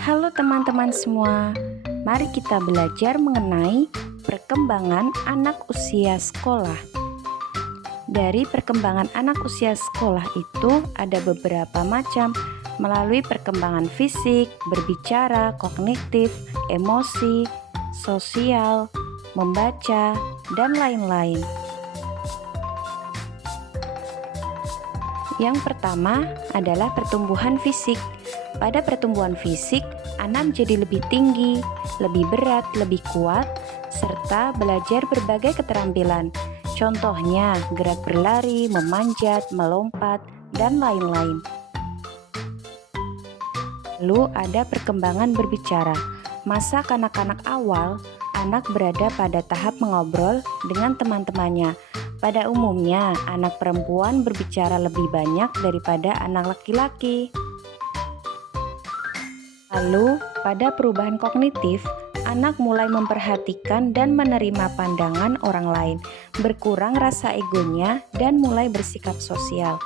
Halo teman-teman semua, mari kita belajar mengenai perkembangan anak usia sekolah. Dari perkembangan anak usia sekolah itu ada beberapa macam, melalui perkembangan fisik, berbicara, kognitif, emosi, sosial, membaca, dan lain-lain. Yang pertama adalah pertumbuhan fisik. Pada pertumbuhan fisik, anak jadi lebih tinggi, lebih berat, lebih kuat, serta belajar berbagai keterampilan. Contohnya, gerak berlari, memanjat, melompat, dan lain-lain. Lalu ada perkembangan berbicara. Masa kanak-kanak awal, anak berada pada tahap mengobrol dengan teman-temannya. Pada umumnya, anak perempuan berbicara lebih banyak daripada anak laki-laki. Lalu, pada perubahan kognitif, anak mulai memperhatikan dan menerima pandangan orang lain, berkurang rasa egonya, dan mulai bersikap sosial.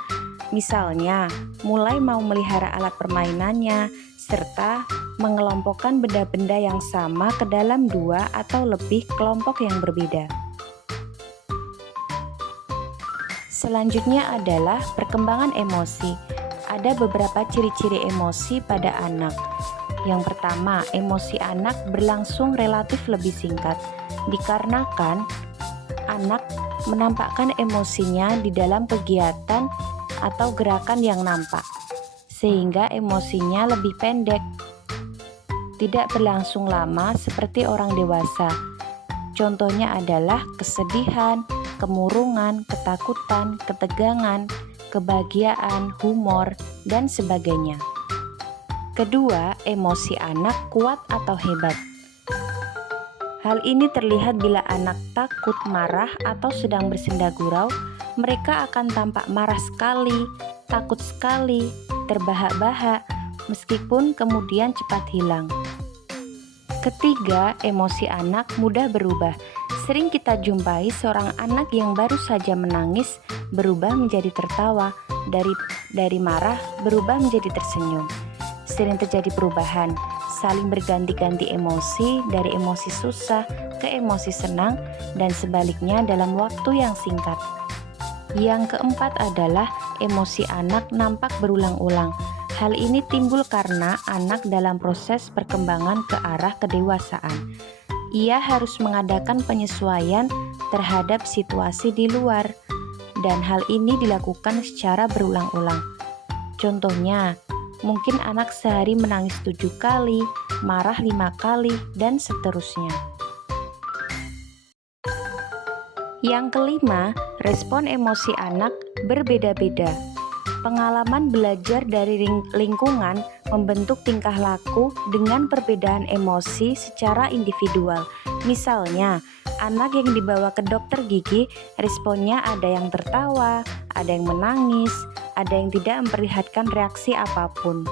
Misalnya, mulai mau melihara alat permainannya, serta mengelompokkan benda-benda yang sama ke dalam dua atau lebih kelompok yang berbeda. Selanjutnya adalah perkembangan emosi. Ada beberapa ciri-ciri emosi pada anak. Yang pertama, emosi anak berlangsung relatif lebih singkat, dikarenakan anak menampakkan emosinya di dalam kegiatan atau gerakan yang nampak, sehingga emosinya lebih pendek, tidak berlangsung lama seperti orang dewasa. Contohnya adalah kesedihan, kemurungan, ketakutan, ketegangan, kebahagiaan, humor, dan sebagainya. Kedua, emosi anak kuat atau hebat. Hal ini terlihat bila anak takut, marah, atau sedang bersenda gurau. Mereka akan tampak marah sekali, takut sekali, terbahak-bahak, meskipun kemudian cepat hilang. Ketiga, emosi anak mudah berubah. Sering kita jumpai seorang anak yang baru saja menangis berubah menjadi tertawa, dari marah berubah menjadi tersenyum. Sering terjadi perubahan, saling berganti-ganti emosi, dari emosi susah ke emosi senang, dan sebaliknya dalam waktu yang singkat. Yang keempat adalah emosi anak nampak berulang-ulang. Hal ini timbul karena anak dalam proses perkembangan ke arah kedewasaan. Ia harus mengadakan penyesuaian terhadap situasi di luar, dan hal ini dilakukan secara berulang-ulang. Contohnya, mungkin anak sehari menangis 7 kali, marah 5 kali, dan seterusnya. Yang kelima, respon emosi anak berbeda-beda. Pengalaman belajar dari lingkungan membentuk tingkah laku dengan perbedaan emosi secara individual. Misalnya, anak yang dibawa ke dokter gigi, responnya ada yang tertawa, ada yang menangis, ada yang tidak memperlihatkan reaksi apapun.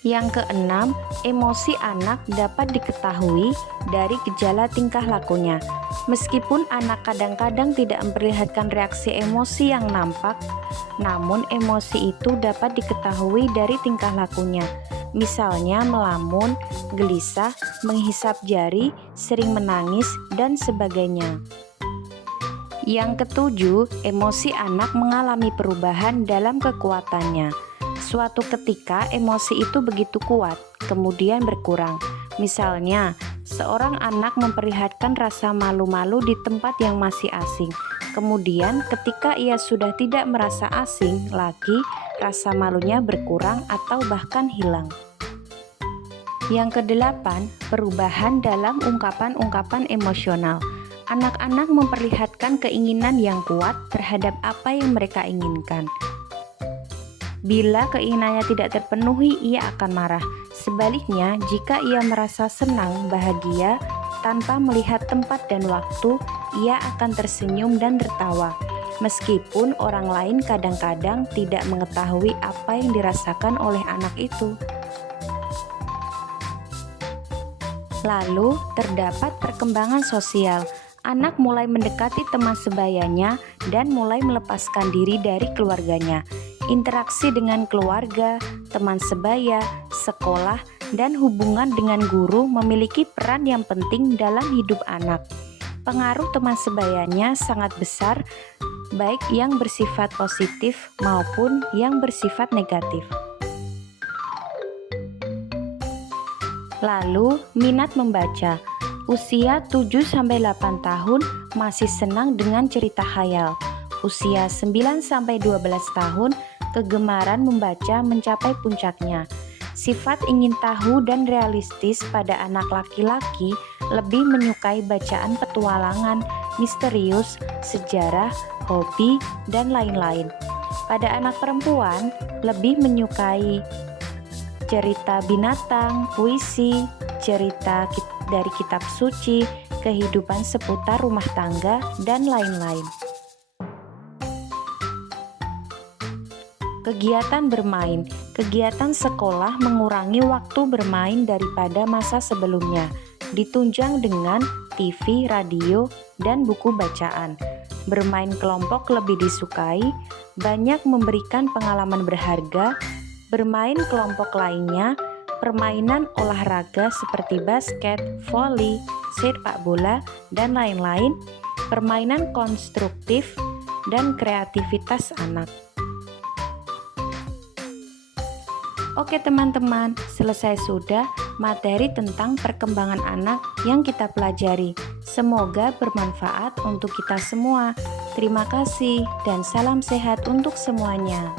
Yang keenam, emosi anak dapat diketahui dari gejala tingkah lakunya. Meskipun anak kadang-kadang tidak memperlihatkan reaksi emosi yang nampak, namun emosi itu dapat diketahui dari tingkah lakunya. Misalnya melamun, gelisah, menghisap jari, sering menangis, dan sebagainya. Yang ketujuh, emosi anak mengalami perubahan dalam kekuatannya. Suatu ketika emosi itu begitu kuat, kemudian berkurang. Misalnya, seorang anak memperlihatkan rasa malu-malu di tempat yang masih asing. Kemudian ketika ia sudah tidak merasa asing lagi, rasa malunya berkurang atau bahkan hilang. Yang kedelapan, perubahan dalam ungkapan-ungkapan emosional. Anak-anak memperlihatkan keinginan yang kuat terhadap apa yang mereka inginkan. Bila keinginannya tidak terpenuhi, ia akan marah. Sebaliknya, jika ia merasa senang, bahagia, tanpa melihat tempat dan waktu, ia akan tersenyum dan tertawa. Meskipun orang lain kadang-kadang tidak mengetahui apa yang dirasakan oleh anak itu. Lalu, terdapat perkembangan sosial. Anak mulai mendekati teman sebayanya dan mulai melepaskan diri dari keluarganya. Interaksi dengan keluarga, teman sebaya, sekolah, dan hubungan dengan guru memiliki peran yang penting dalam hidup anak. Pengaruh teman sebayanya sangat besar, baik yang bersifat positif maupun yang bersifat negatif. Lalu, minat membaca. Usia 7-8 tahun masih senang dengan cerita khayal. Usia 9-12 tahun, kegemaran membaca mencapai puncaknya. Sifat ingin tahu dan realistis pada anak laki-laki lebih menyukai bacaan petualangan, misterius, sejarah, hobi, dan lain-lain. Pada anak perempuan, lebih menyukai cerita binatang, puisi, cerita dari kitab suci, kehidupan seputar rumah tangga, dan lain-lain. Kegiatan bermain. Kegiatan sekolah mengurangi waktu bermain daripada masa sebelumnya, ditunjang dengan TV, radio, dan buku bacaan. Bermain kelompok lebih disukai, banyak memberikan pengalaman berharga. Bermain kelompok lainnya, permainan olahraga seperti basket, voli, sepak bola, dan lain-lain, permainan konstruktif, dan kreativitas anak. Oke teman-teman, selesai sudah materi tentang perkembangan anak yang kita pelajari. Semoga bermanfaat untuk kita semua. Terima kasih dan salam sehat untuk semuanya.